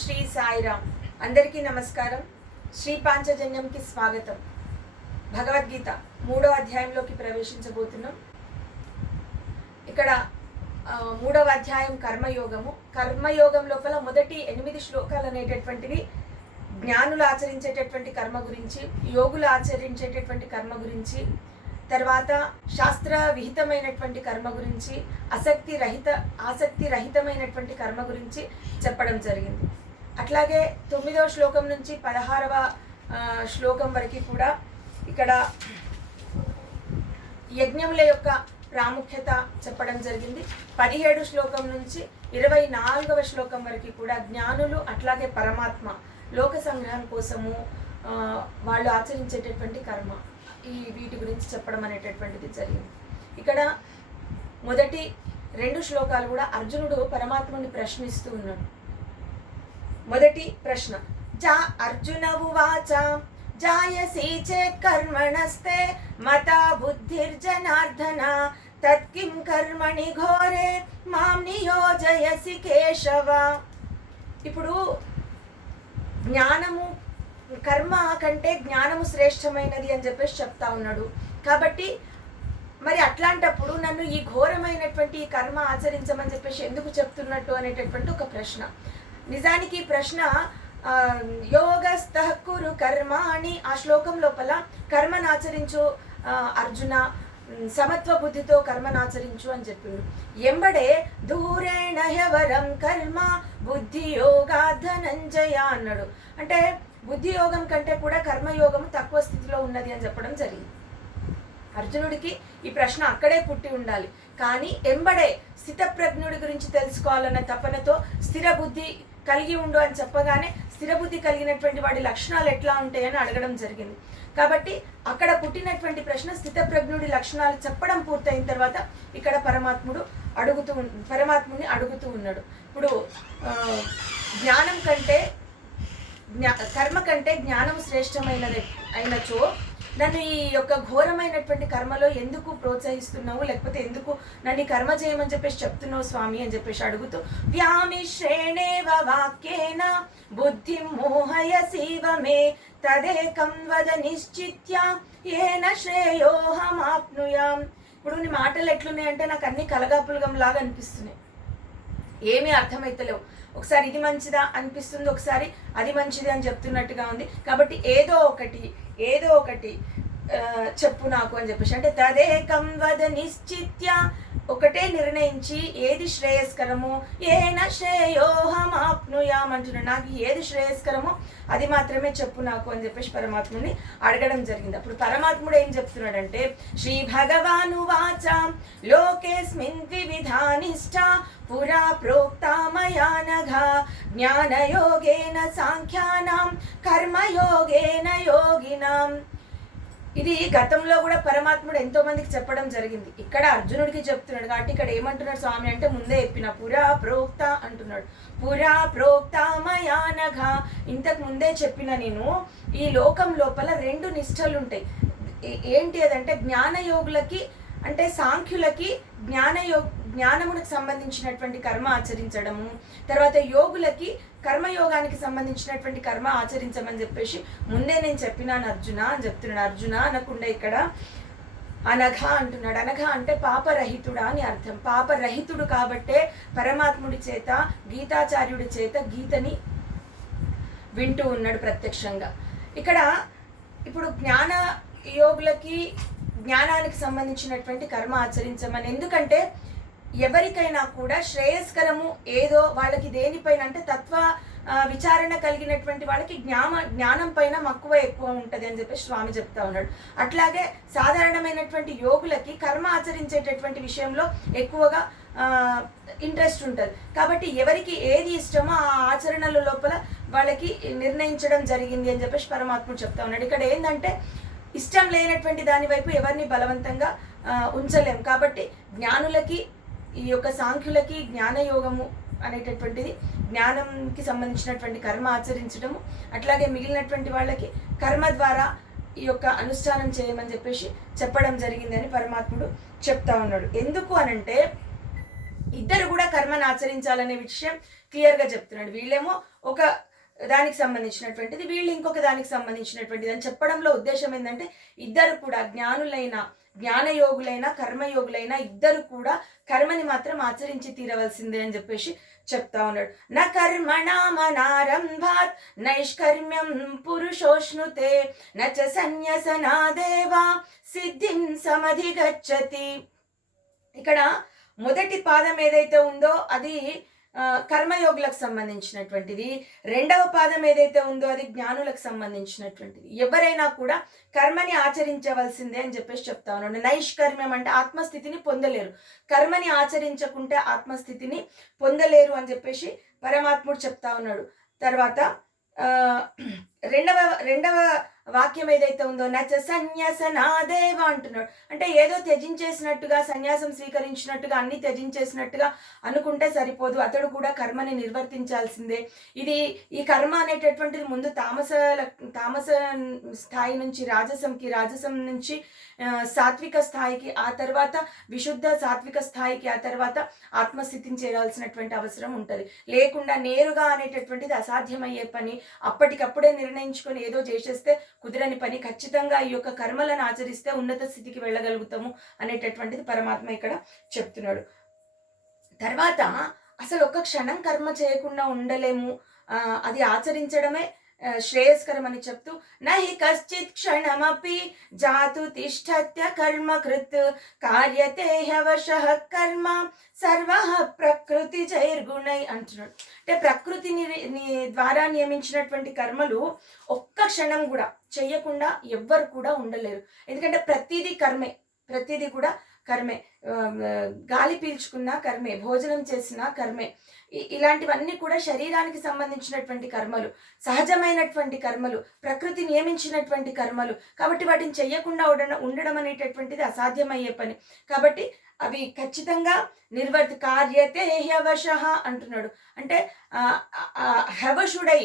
శ్రీ సాయిరామ్. అందరికీ నమస్కారం. శ్రీ పాంచజన్యంకి స్వాగతం. భగవద్గీత 3వ అధ్యాయంలోకి ప్రవేశించబోతున్నాం. ఇక్కడ 3వ అధ్యాయం కర్మయోగము. కర్మయోగం లోపల మొదటి 8 శ్లోకాలు అనేటటువంటివి జ్ఞానులు ఆచరించేటటువంటి కర్మ గురించి, యోగులు ఆచరించేటటువంటి కర్మ గురించి, తర్వాత శాస్త్ర విహితమైనటువంటి కర్మ గురించి, ఆసక్తి రహితమైనటువంటి కర్మ గురించి చెప్పడం జరిగింది. అట్లాగే 9వ శ్లోకం నుంచి 16వ శ్లోకం వరకు కూడా ఇక్కడ యజ్ఞముల యొక్క ప్రాముఖ్యత చెప్పడం జరిగింది. 17 శ్లోకం నుంచి 24వ శ్లోకం వరకు కూడా జ్ఞానులు అట్లాగే పరమాత్మ లోక సంగ్రహం కోసము వాళ్ళు ఆచరించేటటువంటి కర్మ, వీటి గురించి చెప్పడం అనేటటువంటిది జరిగింది. ఇక్కడ మొదటి 2 శ్లోకాలు కూడా అర్జునుడు పరమాత్మని ప్రశ్నిస్తూ ఉన్నాడు. మొదటి ప్రశ్న, జా అర్జున ఉవాచ జాయసి చేత్ కర్మణస్తే మతా బుద్ధిర్జనార్దన తత్కిం కర్మణి ఘోరే మాం నియోజయసి కేశవ. ఇప్పుడు జ్ఞానము కర్మ కంటే జ్ఞానము శ్రేష్టమైనది అని చెప్పేసి చెప్తా ఉన్నాడు. కాబట్టి మరి అట్లాంటప్పుడు నన్ను ఈ ఘోరమైనటువంటి ఈ కర్మ ఆచరించమని చెప్పేసి ఎందుకు చెప్తున్నట్టు అనేటటువంటి ఒక ప్రశ్న. నిజానికి ఈ ప్రశ్న యోగస్థః కురు కర్మాణి, ఆ శ్లోకం లోపల కర్మను ఆచరించు అర్జున, సమత్వ బుద్ధితో కర్మనాచరించు అని చెప్పిండు. ఎంబడే దూరేణ హ్యవరం కర్మ బుద్ధి యోగా ధనంజయ అన్నాడు. అంటే బుద్ధి యోగం కంటే కూడా కర్మయోగము తక్కువ స్థితిలో ఉన్నది అని చెప్పడం జరిగింది. అర్జునుడికి ఈ ప్రశ్న అక్కడే పుట్టి ఉండాలి, కానీ ఎంబడే స్థితప్రజ్ఞుడి గురించి తెలుసుకోవాలన్న తపనతో స్థిర బుద్ధి కలిగి ఉండు అని చెప్పగానే స్థిర బుద్ధి కలిగినటువంటి వాడి లక్షణాలు ఎట్లా ఉంటాయని అడగడం జరిగింది. కాబట్టి అక్కడ పుట్టినటువంటి ప్రశ్న స్థితప్రజ్ఞుడి లక్షణాలు చెప్పడం పూర్తయిన తర్వాత ఇక్కడ పరమాత్ముని అడుగుతూ ఉన్నాడు. ఇప్పుడు జ్ఞానం కంటే కర్మ కంటే జ్ఞానం శ్రేష్టమైనది అయినచో నన్ను ఈ యొక్క ఘోరమైనటువంటి కర్మలో ఎందుకు ప్రోత్సహిస్తున్నావు, లేకపోతే ఎందుకు నన్ను కర్మ చేయమని చెప్పేసి చెప్తున్నావు స్వామి అని చెప్పేసి అడుగుతూ, వ్యామిశ్రేణేవ వాక్యేన బుద్ధి మోహయసీవ మే తదేకం వద నిశ్చిత్య ఏన శ్రేయోహమాప్నుయాం. ఇప్పుడు నీ మాటలు ఎట్లున్నాయంటే నాకు అన్ని కలగాపులగం లాగా అనిపిస్తున్నాయి, ఏమీ అర్థమైతలేవు. ఒకసారి ఇది మంచిదా అనిపిస్తుంది, ఒకసారి అది మంచిది అని చెప్తున్నట్టుగా ఉంది. కాబట్టి ఏదో ఒకటి చెప్పు నాకు అని చెప్పేసి, అంటే తదేకం వద నిశ్చిత్య, ఒకటే నిర్ణయించి ఏది శ్రేయస్కరము, ఏన శ్రేయోహమాప్నుయాం అంటున్నాడు. నాకు ఏది శ్రేయస్కరమో అది మాత్రమే చెప్పు నాకు అని చెప్పేసి పరమాత్ముని అడగడం జరిగింది. అప్పుడు పరమాత్ముడు ఏం చెప్తున్నాడంటే, శ్రీ భగవానువాచ లోకేస్మిన్ వివిధానిష్ట పురా ప్రోక్తా మయా నఘ జ్ఞానయోగేన సాంఖ్యానాం కర్మయోగేన యోగినాం. ఇది గతంలో కూడా పరమాత్ముడు ఎంతో మందికి చెప్పడం జరిగింది. ఇక్కడ అర్జునుడికి చెప్తున్నాడు కాబట్టి ఇక్కడ ఏమంటున్నాడు స్వామి అంటే, ముందే చెప్పిన పురా ప్రోక్త అంటున్నాడు. పురా ప్రోక్త మయా నఘ, ఇంతకు ముందే చెప్పిన నేను ఈ లోకం లోపల 2 నిష్టలు ఉంటాయి. ఏంటి అదంటే, జ్ఞానయోగులకి అంటే సాంఖ్యులకి జ్ఞానమునికి సంబంధించినటువంటి కర్మ ఆచరించడము, తర్వాత యోగులకి కర్మయోగానికి సంబంధించినటువంటి కర్మ ఆచరించమని చెప్పేసి ముందే నేను చెప్పినాను అర్జున అని చెప్తున్నాడు. అర్జున అనకుండా ఇక్కడ అనఘ అంటున్నాడు. అనఘ అంటే పాపరహితుడా అని అర్థం. పాపరహితుడు కాబట్టే పరమాత్ముడి చేత, గీతాచార్యుడి చేత గీతని వింటూ ఉన్నాడు ప్రత్యక్షంగా. ఇక్కడ ఇప్పుడు జ్ఞాన యోగులకి జ్ఞానానికి సంబంధించినటువంటి కర్మ ఆచరించమని, ఎందుకంటే ఎవరికైనా కూడా శ్రేయస్కరము ఏదో వాళ్ళకి దేనిపైన అంటే తత్వ విచారణ కలిగినటువంటి వాళ్ళకి జ్ఞానం పైన మక్కువ ఎక్కువ ఉంటుంది అని చెప్పి స్వామి చెప్తా ఉన్నాడు. అట్లాగే సాధారణమైనటువంటి యోగులకి కర్మ ఆచరించేటటువంటి విషయంలో ఎక్కువగా ఇంట్రెస్ట్ ఉంటుంది. కాబట్టి ఎవరికి ఏది ఇష్టమో ఆ ఆచరణల లోపల వాళ్ళకి నిర్ణయించడం జరిగింది అని చెప్పేసి పరమాత్ముడు చెప్తా ఉన్నాడు. ఇక్కడ ఏంటంటే, ఇష్టం లేనటువంటి దాని వైపు ఎవరిని బలవంతంగా ఉంచలేం. కాబట్టి జ్ఞానులకి, ఈ యొక్క సాంఖ్యులకి జ్ఞానయోగము అనేటటువంటిది, జ్ఞానంకి సంబంధించినటువంటి కర్మ ఆచరించడము, అట్లాగే మిగిలినటువంటి వాళ్ళకి కర్మ ద్వారా ఈ యొక్క అనుష్ఠానం చేయమని చెప్పేసి చెప్పడం జరిగింది అని పరమాత్ముడు చెప్తా ఉన్నాడు. ఎందుకు అనంటే, ఇద్దరు కూడా కర్మను ఆచరించాలనే విషయం క్లియర్గా చెప్తున్నాడు. వీళ్ళేమో ఒక దానికి సంబంధించినటువంటిది, వీళ్ళు ఇంకొక దానికి సంబంధించినటువంటిది అని చెప్పడంలో ఉద్దేశం ఏంటంటే ఇద్దరు కూడా జ్ఞానులైన, జ్ఞానయోగులైన, కర్మయోగులైన ఇద్దరు కూడా కర్మని మాత్రం ఆచరించి తీరవలసిందే అని చెప్పేసి చెప్తా ఉన్నాడు. న కర్మణామనారంభాత్ నైష్కర్మ్యం పురుషోష్ణుతే నచ సన్యసనాదేవా సిద్ధిం సమధిగచ్చతి. ఇక్కడ మొదటి పాదం ఏదైతే ఉందో అది కర్మయోగులకు సంబంధించినటువంటిది, రెండవ పాదం ఏదైతే ఉందో అది జ్ఞానులకు సంబంధించినటువంటిది. ఎవరైనా కూడా కర్మని ఆచరించవలసిందే అని చెప్పేసి చెప్తా ఉన్నాడు. నైష్కర్మ్యం అంటే ఆత్మస్థితిని పొందలేరు, కర్మని ఆచరించకుంటే ఆత్మస్థితిని పొందలేరు అని చెప్పేసి పరమాత్ముడు చెప్తా ఉన్నాడు. తర్వాత రెండవ వాక్యం ఏదైతే ఉందో నచ సన్యాసనాదేవ అంటున్నాడు. అంటే ఏదో త్యజించేసినట్టుగా, సన్యాసం స్వీకరించినట్టుగా, అన్ని త్యజించేసినట్టుగా అనుకుంటే సరిపోదు, అతడు కూడా కర్మని నిర్వర్తించాల్సిందే. ఈ కర్మ అనేటటువంటిది ముందు తామస స్థాయి నుంచి రాజసం నుంచి సాత్విక స్థాయికి, ఆ తర్వాత విశుద్ధ సాత్విక స్థాయికి, ఆ తర్వాత ఆత్మస్థితిని చేరాల్సినటువంటి అవసరం ఉంటుంది. లేకుండా నేరుగా అనేటటువంటిది అసాధ్యమయ్యే పని, అప్పటికప్పుడే నిర్ణయించుకొని ఏదో చేసేస్తే కుదరని పని. ఖచ్చితంగా ఈ యొక్క కర్మలను ఆచరిస్తే ఉన్నత స్థితికి వెళ్ళగలుగుతాము అనేటటువంటిది పరమాత్మ ఇక్కడ చెప్తున్నాడు. తర్వాత అసలు ఒక్క క్షణం కర్మ చేయకుండా ఉండలేము, అది ఆచరించడమే శ్రేయస్కరం అని చెప్తూ నహి కశ్చిత్ క్షణమపి జాతు తిష్టత్య కర్మ కృత్ కార్యతే హ్యవశః కర్మ సర్వః ప్రకృతి జైర్గుణై అంటున్నాడు. అంటే ప్రకృతిని ద్వారా నియమించినటువంటి కర్మలు ఒక్క క్షణం కూడా చెయ్యకుండా ఎవ్వరు కూడా ఉండలేరు. ఎందుకంటే ప్రతిదీ కూడా కర్మే. గాలి పీల్చుకున్నా కర్మే, భోజనం చేసినా కర్మే. ఇలాంటివన్నీ కూడా శరీరానికి సంబంధించినటువంటి కర్మలు, సహజమైనటువంటి కర్మలు, ప్రకృతి నియమించినటువంటి కర్మలు. కాబట్టి వాటిని చెయ్యకుండా ఉండడం అనేటటువంటిది అసాధ్యమయ్యే పని. కాబట్టి అవి ఖచ్చితంగా కార్యతే హ్యవశః అంటున్నాడు. అంటే హవశుడై,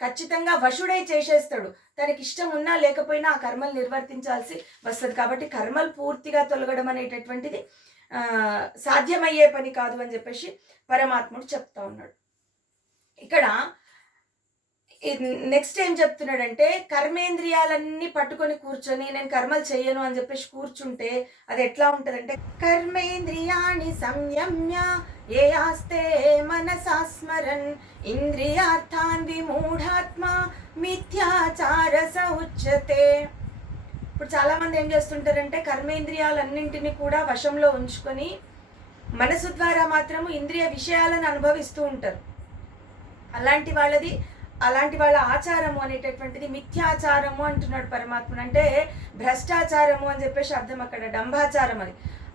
ఖచ్చితంగా వశుడై చేసేస్తాడు. తనకి ఇష్టం ఉన్నా లేకపోయినా ఆ కర్మలు నిర్వర్తించాల్సి వస్తుంది. కాబట్టి కర్మలు పూర్తిగా తొలగడం అనేటటువంటిది సాధ్యమయ్యే పని కాదు అని చెప్పేసి పరమాత్ముడు చెప్తా ఉన్నాడు. ఇక్కడ నెక్స్ట్ ఏం చెప్తున్నాడంటే కర్మేంద్రియాలన్నీ పట్టుకొని కూర్చొని నేను కర్మలు చెయ్యను అని చెప్పేసి కూర్చుంటే అది ఎట్లా ఉంటుందంటే కర్మేంద్రియాణి సంయమ్య ఏ ఆస్తే మనసా స్మరన్ ఇంద్రియార్థాన్ విమూఢాత్మ మిథ్యాచార ఉచ్యతే. ఇప్పుడు చాలామంది ఏం చేస్తుంటారంటే కర్మేంద్రియాలన్నింటినీ కూడా వశంలో ఉంచుకొని మనసు ద్వారా మాత్రము ఇంద్రియ విషయాలను అనుభవిస్తూ ఉంటారు. అలాంటి వాళ్ళ ఆచారము అనేటటువంటిది మిథ్యాచారము అంటున్నాడు పరమాత్ముడు. అంటే భ్రష్టాచారము అని చెప్పేసి అర్థం. అక్కడ డంబాచారం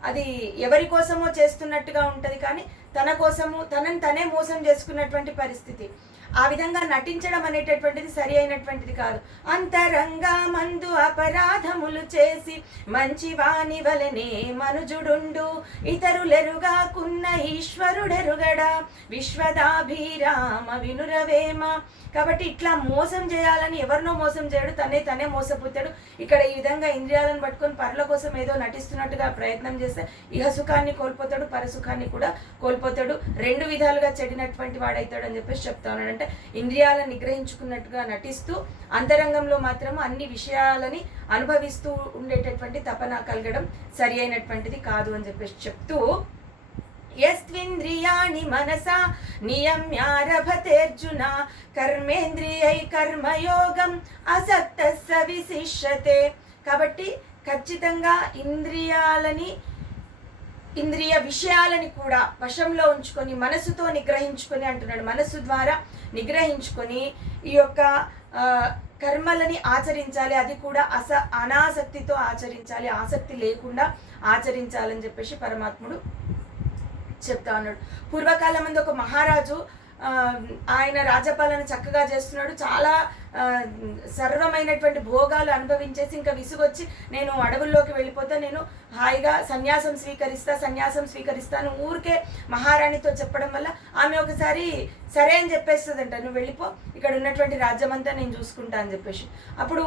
అది ఎవరి కోసమో చేస్తున్నట్టుగా ఉంటుంది, కానీ తన కోసము తనని తనే మోసం చేసుకున్నటువంటి పరిస్థితి. ఆ విధంగా నటించడం అనేటటువంటిది సరి అయినటువంటిది కాదు. అంతరంగా మందు అపరాధములు చేసి మంచి వాని వలనే మనుజుడుండు ఇతరులెరుగాకున్న ఈశ్వరుడెరుగడా విశ్వదాభిరామ వినురవేమ. కాబట్టి ఇట్లా మోసం చేయాలని ఎవరినో మోసం చేయడు, తనే మోసపోతాడు. ఇక్కడ ఈ విధంగా ఇంద్రియాలను పట్టుకొని పరుల కోసం ఏదో నటిస్తున్నట్టుగా ప్రయత్నం చేస్తే ఇహ సుఖాన్ని కోల్పోతాడు, పరసుఖాన్ని కూడా కోల్పోతాడు. రెండు విధాలుగా చెడినటువంటి వాడైతాడు అని చెప్పేసి చెప్తా ఉన్నాడు. అంటే ఇంద్రియాలను నిగ్రహించుకున్నట్టుగా నటిస్తూ అంతరంగంలో మాత్రం అన్ని విషయాలని అనుభవిస్తూ ఉండేటటువంటి తపన కలగడం సరి అయినటువంటిది కాదు అని చెప్పేసి చెప్తూ యస్త్వింద్రియాణి మనసా నియమ్యారభతేర్జున కర్మేంద్రియై కర్మయోగం అసక్తస్స విశిష్యతే. కాబట్టి ఖచ్చితంగా ఇంద్రియ విషయాలని కూడా వశంలో ఉంచుకొని మనసుతో నిగ్రహించుకొని అంటున్నాడు. మనసు ద్వారా నిగ్రహించుకొని ఈ యొక్క కర్మలని ఆచరించాలి, అది కూడా అనాసక్తితో ఆచరించాలి, ఆసక్తి లేకుండా ఆచరించాలని చెప్పేసి పరమాత్ముడు చెప్తా ఉన్నాడు. పూర్వకాలం మంది ఒక మహారాజు, ఆయన రాజ్యపాలన చక్కగా చేస్తున్నాడు, చాలా సర్వమైనటువంటి భోగాలు అనుభవించేసి ఇంకా విసుగొచ్చి నేను అడవుల్లోకి వెళ్ళిపోతా, నేను హాయిగా సన్యాసం స్వీకరిస్తాను ఊరికే మహారాణితో చెప్పడం వల్ల ఆమె ఒకసారి సరే అని చెప్పేస్తుందంట, నువ్వు వెళ్ళిపో, ఇక్కడ ఉన్నటువంటి రాజ్యం అంతా నేను చూసుకుంటా అని చెప్పేసి. అప్పుడు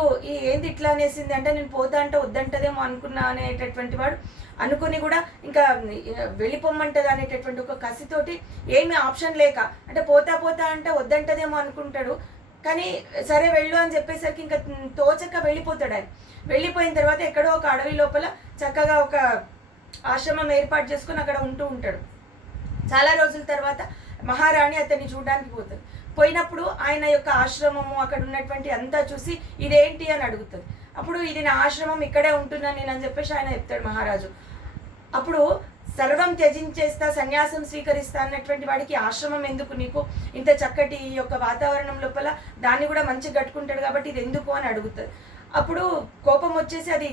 ఏంది ఇట్లా అనేసింది అంటే, నేను పోతా అంటే వద్దంటదేమో అనుకున్నా అనేటటువంటి వాడు అనుకుని కూడా ఇంకా వెళ్ళిపోమ్మంటది అనేటటువంటి ఒక కసితోటి ఏమి ఆప్షన్ లేక, అంటే పోతా అంటే వద్దంటదేమో అనుకుంటాడు, కానీ సరే వెళ్ళు అని చెప్పేసరికి ఇంకా తోచక వెళ్ళిపోతాడు. ఆయన వెళ్ళిపోయిన తర్వాత ఎక్కడో ఒక అడవి లోపల చక్కగా ఒక ఆశ్రమం ఏర్పాటు చేసుకుని అక్కడ ఉంటూ ఉంటాడు. చాలా రోజుల తర్వాత మహారాణి అతన్ని చూడడానికి పోతుంది. పోయినప్పుడు ఆయన యొక్క ఆశ్రమము అక్కడ ఉన్నటువంటి అంతా చూసి ఇదేంటి అని అడుగుతుంది. అప్పుడు ఇది నా ఆశ్రమం, ఇక్కడే ఉంటున్నాను నేను అని చెప్పేసి ఆయన చెప్తాడు మహారాజు. అప్పుడు సర్వం త్యజించేస్తా, సన్యాసం స్వీకరిస్తా అన్నటువంటి వాడికి ఆశ్రమం ఎందుకు, నీకు ఇంత చక్కటి ఈ యొక్క వాతావరణం లోపల దాన్ని కూడా మంచిగా కట్టుకుంటాడు కాబట్టి ఇది ఎందుకు అని అడుగుతుంది. అప్పుడు కోపం వచ్చేసి అది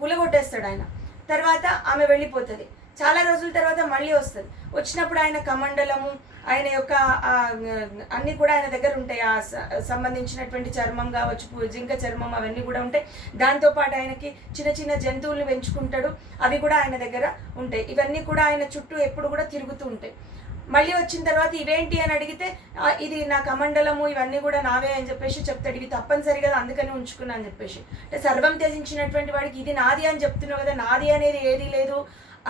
కూలగొట్టేస్తాడు ఆయన. తర్వాత ఆమె వెళ్ళిపోతుంది. చాలా రోజుల తర్వాత మళ్ళీ వస్తుంది. వచ్చినప్పుడు ఆయన కమండలము, ఆయన యొక్క అన్నీ కూడా ఆయన దగ్గర ఉంటాయి. ఆ సంబంధించినటువంటి చర్మం కావచ్చు, జింక చర్మం అవన్నీ కూడా ఉంటాయి. దాంతోపాటు ఆయనకి చిన్న చిన్న జంతువులు పెంచుకుంటాడు, అవి కూడా ఆయన దగ్గర ఉంటాయి. ఇవన్నీ కూడా ఆయన చుట్టూ ఎప్పుడు కూడా తిరుగుతూ ఉంటాయి. మళ్ళీ వచ్చిన తర్వాత ఇవేంటి అని అడిగితే ఇది నా కమండలము, ఇవన్నీ కూడా నావే అని చెప్పేసి చెప్తాడు. ఇవి తప్పనిసరిగా అందుకని ఉంచుకున్నా అని చెప్పేసి. అంటే సర్వం త్యజించినటువంటి వాడికి ఇది నాది అని చెప్తున్నావు కదా, నాది అనేది ఏది లేదు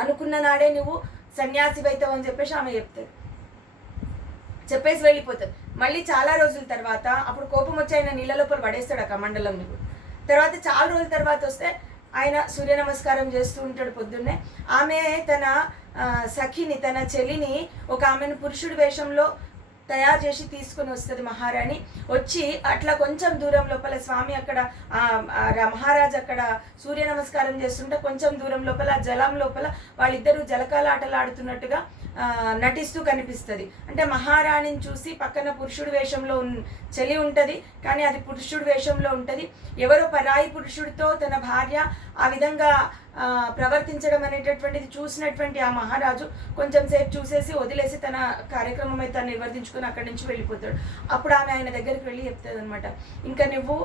అనుకున్న నాడే నువ్వు సన్యాసివైతావు అని చెప్పేసి ఆమె చెప్తాడు. చెప్పేసి వెళ్ళిపోతాడు. మళ్ళీ చాలా రోజుల తర్వాత అప్పుడు కోపం వచ్చి ఆయన నీళ్ళ లోపల పడేస్తాడు ఆ కమండలం. నీకు తర్వాత చాలా రోజుల తర్వాత వస్తే ఆయన సూర్య నమస్కారం చేస్తూ ఉంటాడు పొద్దున్నే. ఆమె తన సఖిని, తన చెల్లిని, ఒక ఆమెను పురుషుడి వేషంలో తయారు చేసి తీసుకొని వస్తుంది మహారాణి. వచ్చి అట్లా కొంచెం దూరం లోపల స్వామి అక్కడ మహారాజు అక్కడ సూర్య నమస్కారం చేస్తుంటే కొంచెం దూరం లోపల జలం లోపల వాళ్ళిద్దరూ జలకాల ఆటలు ఆడుతున్నట్టుగా నటిస్తూ కనిపిస్తుంది. అంటే మహారాణిని చూసి పక్కన పురుషుడి వేషంలో చెలి ఉంటుంది, కానీ అది పురుషుడి వేషంలో ఉంటుంది. ఎవరో పరాయి పురుషుడితో తన భార్య ఆ విధంగా ప్రవర్తించడం అనేటటువంటిది చూసినటువంటి ఆ మహారాజు కొంచెం సేపు చూసేసి వదిలేసి తన కార్యక్రమం అయితే తను నిర్వర్తించుకొని అక్కడి నుంచి వెళ్ళిపోతాడు. అప్పుడు ఆమె ఆయన దగ్గరికి వెళ్ళి చెప్తుంది అనమాట, ఇంకా నువ్వు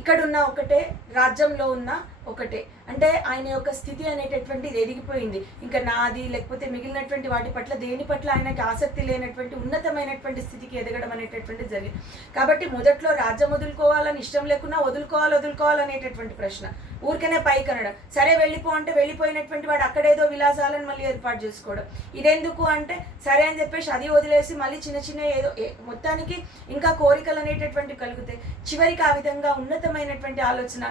ఇక్కడున్న ఒకటే, రాజ్యంలో ఉన్న ఒకటే. అంటే ఆయన యొక్క స్థితి అనేటటువంటిది ఎదిగిపోయింది. ఇంకా నాది లేకపోతే మిగిలినటువంటి వాటి పట్ల దేని పట్ల ఆయనకి ఆసక్తి లేనటువంటి ఉన్నతమైనటువంటి స్థితికి ఎదగడం అనేటటువంటిది జరిగింది. కాబట్టి మొదట్లో రాజ్యం వదులుకోవాలని ఇష్టం లేకున్నా వదులుకోవాలనేటటువంటి ప్రశ్న. ఊరికనే పైకి అనడం, సరే వెళ్ళిపో అంటే వెళ్ళిపోయినటువంటి వాడు అక్కడేదో విలాసాలను మళ్ళీ ఏర్పాటు చేసుకోవడం. ఇదెందుకు అంటే సరే అని చెప్పేసి అది వదిలేసి మళ్ళీ చిన్న చిన్న ఏదో మొత్తానికి ఇంకా కోరికలు అనేటటువంటి కలుగుతాయి. చివరికి ఆ విధంగా ఉన్నతమైనటువంటి ఆలోచన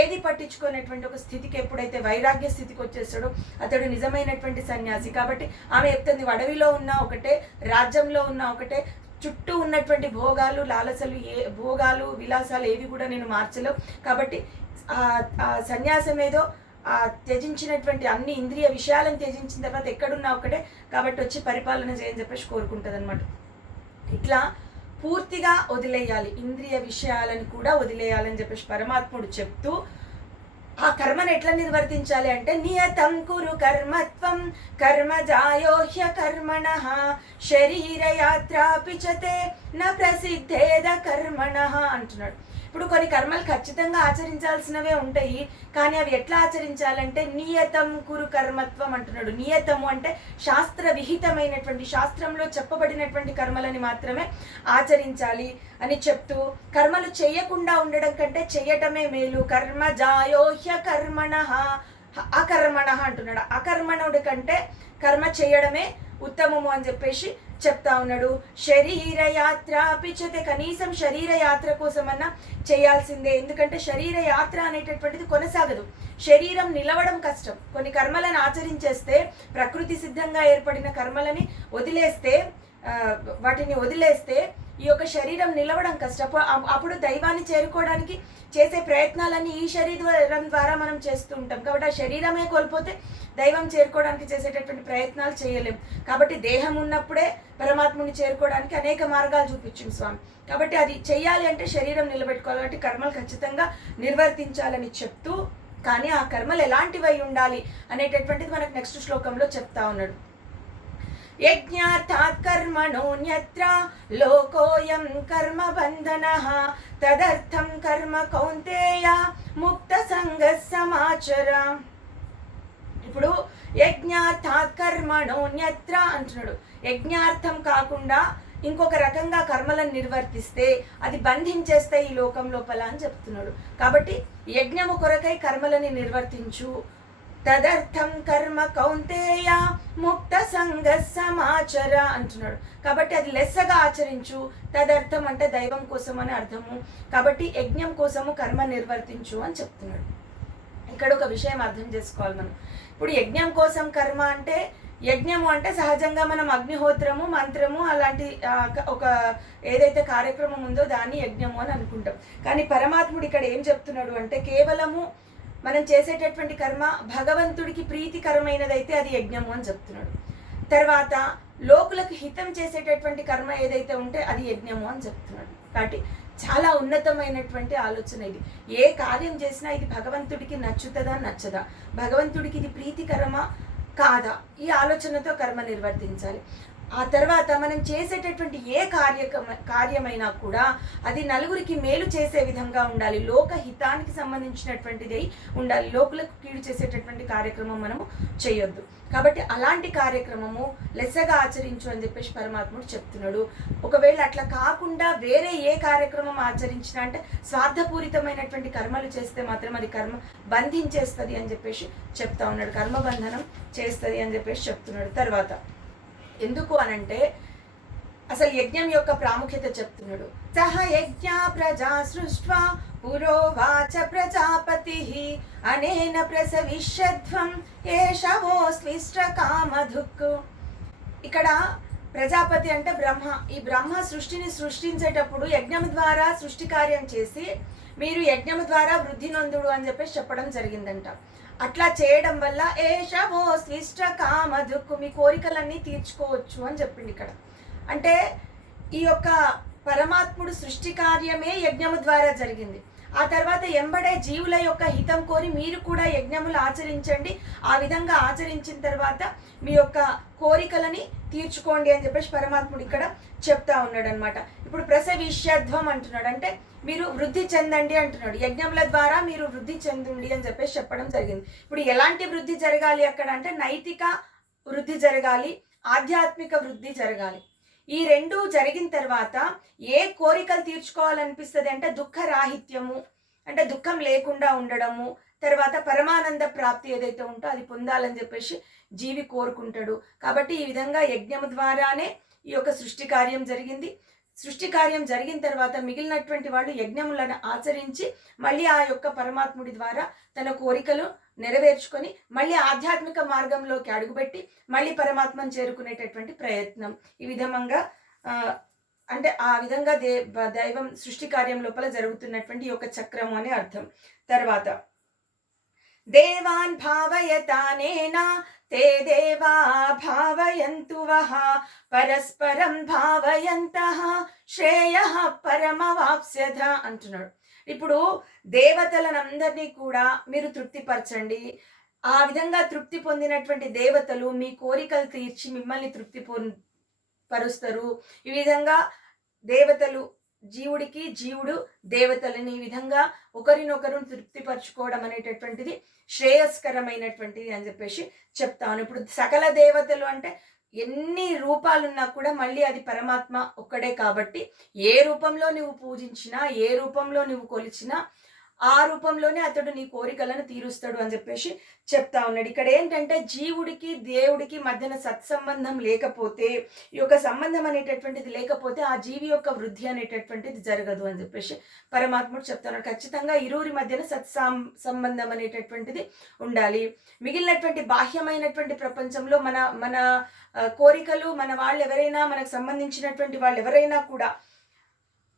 ఏది పట్టించుకునేటువంటి ఒక స్థితికి ఎప్పుడైతే వైరాగ్య స్థితికి వచ్చేస్తాడో అతడు నిజమైనటువంటి సన్యాసి. కాబట్టి ఆమె చెప్తుంది, అడవిలో ఉన్న ఒకటే, రాజ్యంలో ఉన్న ఒకటే, చుట్టూ ఉన్నటువంటి భోగాలు లాలసలు భోగాలు విలాసాలు ఏవి కూడా నేను మార్చలేవు. కాబట్టి ఆ సన్యాసం ఏదో త్యజించినటువంటి అన్ని ఇంద్రియ విషయాలను త్యజించిన తర్వాత ఎక్కడున్నా ఒకటే, కాబట్టి వచ్చి పరిపాలన చేయని చెప్పేసి కోరుకుంటుంది అనమాట. ఇట్లా పూర్తిగా వదిలేయాలి, ఇంద్రియ విషయాలను కూడా వదిలేయాలని చెప్పేసి పరమాత్ముడు చెప్తూ ఆ కర్మను ఎట్లా నిర్వర్తించాలి అంటే, నియతం కురు కర్మత్వం కర్మజాయోహ్య కర్మణః శరీరయాత్రాపి చ తే న ప్రసిద్ధేద కర్మణః అంటున్నాడు. ఇప్పుడు కొన్ని కర్మలు ఖచ్చితంగా ఆచరించాల్సినవే ఉంటాయి, కానీ అవి ఎట్లా ఆచరించాలంటే నియతం కురు కర్మత్వం అంటున్నాడు. నియతము అంటే శాస్త్ర విహితమైనటువంటి, శాస్త్రంలో చెప్పబడినటువంటి కర్మలని మాత్రమే ఆచరించాలి అని చెప్తూ, కర్మలు చేయకుండా ఉండడం కంటే చెయ్యటమే మేలు. కర్మ జాయోహ్య కర్మణః అకర్మణః అంటున్నాడు. అకర్మణుడి కంటే కర్మ చేయడమే ఉత్తమము అని చెప్పేసి చెప్తా ఉన్నాడు. శరీర యాత్ర పిచ్చతే, కనీసం శరీర యాత్ర కోసమన్నా చేయాల్సిందే. ఎందుకంటే శరీర యాత్ర అనేటటువంటిది కొనసాగదు, శరీరం నిలవడం కష్టం. కొన్ని కర్మలను ఆచరించేస్తే, ప్రకృతి సిద్ధంగా ఏర్పడిన కర్మలని వాటిని వదిలేస్తే ఈ యొక్క శరీరం నిలవడం కష్టం. అప్పుడు దైవాన్ని చేరుకోవడానికి చేసే ప్రయత్నాలన్నీ ఈ శరీరం ద్వారా మనం చేస్తూ ఉంటాం. కాబట్టి ఆ శరీరమే కోల్పోతే దైవం చేరుకోవడానికి చేసేటటువంటి ప్రయత్నాలు చేయలేం. కాబట్టి దేహం ఉన్నప్పుడే పరమాత్ముని చేరుకోవడానికి అనేక మార్గాలు చూపించింది స్వామి. కాబట్టి అది చెయ్యాలి అంటే శరీరం నిలబెట్టుకోవాలి. కాబట్టి కర్మలు ఖచ్చితంగా నిర్వర్తించాలని చెప్తూ, కానీ ఆ కర్మలు ఎలాంటివై ఉండాలి అనేటటువంటిది మనకు నెక్స్ట్ శ్లోకంలో చెప్తా ఉన్నాడు. యజ్ఞార్థాత్ కర్మణోన్యత్ర లోకోయం కర్మ బంధనః తదర్థం కర్మ కౌంతేయ ముక్త సంగ సమాచర. ఇప్పుడు యజ్ఞార్థాత్ కర్మణోన్యత్ర అంటున్నాడు. యజ్ఞార్థం కాకుండా ఇంకొక రకంగా కర్మలను నిర్వర్తిస్తే అది బంధించేస్తాయి ఈ లోకం లోపల అని చెప్తున్నాడు. కాబట్టి యజ్ఞము కొరకై కర్మలని నిర్వర్తించు. తదర్థం కర్మ కౌంతేయ ముక్త సంగ సమాచర అంటున్నాడు. కాబట్టి అది లెస్సగా ఆచరించు. తదర్థం అంటే దైవం కోసం అని అర్థము. కాబట్టి యజ్ఞం కోసము కర్మ నిర్వర్తించు అని చెప్తున్నాడు. ఇక్కడ ఒక విషయం అర్థం చేసుకోవాలి మనం. ఇప్పుడు యజ్ఞం కోసం కర్మ అంటే, యజ్ఞము అంటే సహజంగా మనం అగ్నిహోత్రము, మంత్రము అలాంటి ఒక ఏదైతే కార్యక్రమం ఉందో దాన్ని యజ్ఞము అని అనుకుంటాం. కానీ పరమాత్ముడు ఇక్కడ ఏం చెప్తున్నాడు అంటే, కేవలము మనం చేసేటటువంటి కర్మ భగవంతుడికి ప్రీతికరమైనదైతే అది యజ్ఞము అని చెప్తున్నాడు. తర్వాత లోకులకు హితం చేసేటటువంటి కర్మ ఏదైతే ఉంటే అది యజ్ఞము అని చెప్తున్నాడు. కాబట్టి చాలా ఉన్నతమైనటువంటి ఆలోచన ఇది. ఏ కార్యం చేసినా ఇది భగవంతుడికి నచ్చుతుందా నచ్చదా, భగవంతుడికి ఇది ప్రీతికరమా కాదా, ఈ ఆలోచనతో కర్మ నిర్వర్తించాలి. ఆ తర్వాత మనం చేసేటటువంటి ఏ కార్యమైనా కూడా అది నలుగురికి మేలు చేసే విధంగా ఉండాలి, లోక హితానికి సంబంధించినటువంటిది ఉండాలి. లోకులకు కీడు చేసేటటువంటి కార్యక్రమం మనము చేయొద్దు. కాబట్టి అలాంటి కార్యక్రమము లెస్సగా ఆచరించు అని చెప్పేసి పరమాత్ముడు చెప్తున్నాడు. ఒకవేళ అట్లా కాకుండా వేరే ఏ కార్యక్రమం ఆచరించినా అంటే స్వార్థపూరితమైనటువంటి కర్మలు చేస్తే మాత్రం అది కర్మ బంధించేస్తుంది అని చెప్పేసి చెప్తా ఉన్నాడు. కర్మబంధనం చేస్తుంది అని చెప్పేసి చెప్తున్నాడు. తర్వాత ఎందుకు అనంటే అసలు యజ్ఞం యొక్క ప్రాముఖ్యత చెప్తున్నాడు. సహ యజ్ఞ ప్రజా సృష్ట్వా పురోవాచ ప్రజాపతి అనేన ప్రసవిష్యధ్వం ఏషవోస్విష్ట కామధుక్. ఇక్కడ ప్రజాపతి అంటే బ్రహ్మ. ఈ బ్రహ్మ సృష్టిని సృష్టించేటప్పుడు యజ్ఞం ద్వారా సృష్టి కార్యం చేసి మీరు యజ్ఞం ద్వారా వృద్ధి నొందుడు అని చెప్పేసి చెప్పడం జరిగిందంట. అట్లా చేయడం వల్ల ఏషవో స్విష్ట కామధుక్కు, మీ కోరికలన్నీ తీర్చుకోవచ్చు అని చెప్పింది ఇక్కడ. అంటే ఈ యొక్క పరమాత్ముడు సృష్టి కార్యమే యజ్ఞము ద్వారా జరిగింది. ఆ తర్వాత ఎంబడే జీవుల యొక్క హితం కోరి మీరు కూడా యజ్ఞములు ఆచరించండి. ఆ విధంగా ఆచరించిన తర్వాత మీ యొక్క కోరికలని తీర్చుకోండి అని చెప్పేసి పరమాత్ముడు ఇక్కడ చెప్తా ఉన్నాడు అనమాట. ఇప్పుడు ప్రసవిష్యధ్వం అంటున్నాడు, అంటే మీరు వృద్ధి చెందండి అంటున్నాడు. యజ్ఞముల ద్వారా మీరు వృద్ధి చెందండి అని చెప్పేసి చెప్పడం జరిగింది. ఇప్పుడు ఎలాంటి వృద్ధి జరగాలి అక్కడ అంటే నైతిక వృద్ధి జరగాలి, ఆధ్యాత్మిక వృద్ధి జరగాలి. ఈ రెండు జరిగిన తర్వాత ఏ కోరికలు తీర్చుకోవాలనిపిస్తుంది అంటే దుఃఖరాహిత్యము, అంటే దుఃఖం లేకుండా ఉండడము, తర్వాత పరమానంద ప్రాప్తి ఏదైతే ఉంటో అది పొందాలని చెప్పేసి జీవి కోరుకుంటాడు. కాబట్టి ఈ విధంగా యజ్ఞము ద్వారానే ఈ యొక్క సృష్టి కార్యం జరిగింది. సృష్టి కార్యం జరిగిన తర్వాత మిగిలినటువంటి వాళ్ళు యజ్ఞములను ఆచరించి మళ్ళీ ఆ యొక్క పరమాత్ముడి ద్వారా తన కోరికలు నెరవేర్చుకొని మళ్ళీ ఆధ్యాత్మిక మార్గంలోకి అడుగుపెట్టి మళ్ళీ పరమాత్మను చేరుకునేటటువంటి ప్రయత్నం. ఈ విధంగా అంటే ఆ విధంగా దైవం సృష్టి కార్యం లోపల జరుగుతున్నటువంటి ఈ యొక్క చక్రము అని అర్థం. తర్వాత దేవాన్ భావయతానేన తే దేవా భావయంతు వః పరస్పరం భావయంతః శ్రేయః పరమవాప్స్యథ అంటున్నాడు. ఇప్పుడు దేవతలనందరినీ కూడా మీరు తృప్తిపరచండి. ఆ విధంగా తృప్తి పొందినటువంటి దేవతలు మీ కోరికలు తీర్చి మిమ్మల్ని తృప్తి పరుస్తారు. ఈ విధంగా దేవతలు జీవుడికి, జీవుడు దేవతలని ఈ విధంగా ఒకరినొకరు తృప్తిపరచుకోవడం అనేటటువంటిది శ్రేయస్కరమైనటువంటిది అని చెప్పేసి చెప్తాను. ఇప్పుడు సకల దేవతలు అంటే ఎన్ని రూపాలున్నా కూడా మళ్ళీ అది పరమాత్మ ఒక్కడే. కాబట్టి ఏ రూపంలో నువ్వు పూజించినా, ఏ రూపంలో నువ్వు కొలిచినా ఆ రూపంలోనే అతడు నీ కోరికలను తీరుస్తాడు అని చెప్పేసి చెప్తా ఉన్నాడు. ఇక్కడ ఏంటంటే జీవుడికి దేవుడికి మధ్యన సత్సంబంధం లేకపోతే, ఈ యొక్క సంబంధం అనేటటువంటిది లేకపోతే ఆ జీవి యొక్క వృద్ధి అనేటటువంటిది జరగదు అని చెప్పేసి పరమాత్ముడు చెప్తున్నాడు. ఖచ్చితంగా ఇరువురి మధ్యన సంబంధం అనేటటువంటిది ఉండాలి. మిగిలినటువంటి బాహ్యమైనటువంటి ప్రపంచంలో మన కోరికలు, మన వాళ్ళు ఎవరైనా, మనకు సంబంధించినటువంటి వాళ్ళు ఎవరైనా కూడా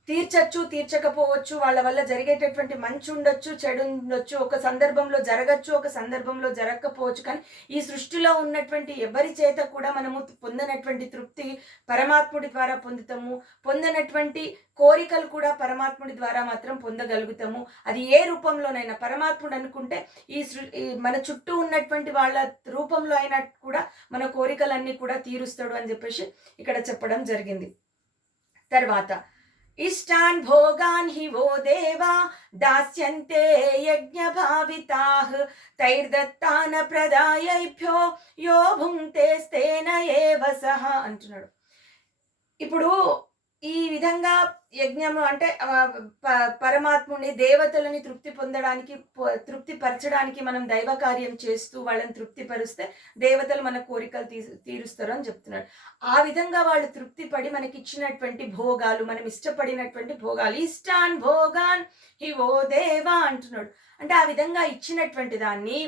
తీర్చచ్చు, తీర్చకపోవచ్చు. వాళ్ళ వల్ల జరిగేటటువంటి మంచి ఉండొచ్చు, చెడు ఉండొచ్చు. ఒక సందర్భంలో జరగచ్చు, ఒక సందర్భంలో జరగకపోవచ్చు. కానీ ఈ సృష్టిలో ఉన్నటువంటి ఎవరి చేత కూడా మనము పొందనటువంటి తృప్తి పరమాత్ముడి ద్వారా పొందుతాము. పొందనటువంటి కోరికలు కూడా పరమాత్ముడి ద్వారా మాత్రం పొందగలుగుతాము. అది ఏ రూపంలోనైనా పరమాత్ముడు అనుకుంటే ఈ మన చుట్టూ ఉన్నటువంటి వాళ్ళ రూపంలో అయినా కూడా మన కోరికలన్నీ కూడా తీరుస్తాడు అని చెప్పేసి ఇక్కడ చెప్పడం జరిగింది. తర్వాత इष्टान् भोगान् हि वो देवा दास्यन्ते यज्ञभाविताः तैर्दत्तान् प्रदायैभ्यो यो भुङ्क्तेस्तेन एव सः అంటున్నాడు. ఇప్పుడు ఈ విధంగా యజ్ఞము అంటే పరమాత్ముని దేవతలని తృప్తి పరచడానికి మనం దైవ కార్యం చేస్తూ వాళ్ళని తృప్తిపరిస్తే దేవతలు మన కోరికలు తీరుస్తారు అని చెప్తున్నాడు. ఆ విధంగా వాళ్ళు తృప్తి పడి మనకి ఇచ్చినటువంటి భోగాలు, మనం ఇష్టపడినటువంటి భోగాలు, ఇష్టాన్ భోగాన్ హి ఓ దేవా అంటున్నాడు. అంటే ఆ విధంగా ఇచ్చినటువంటి దాన్ని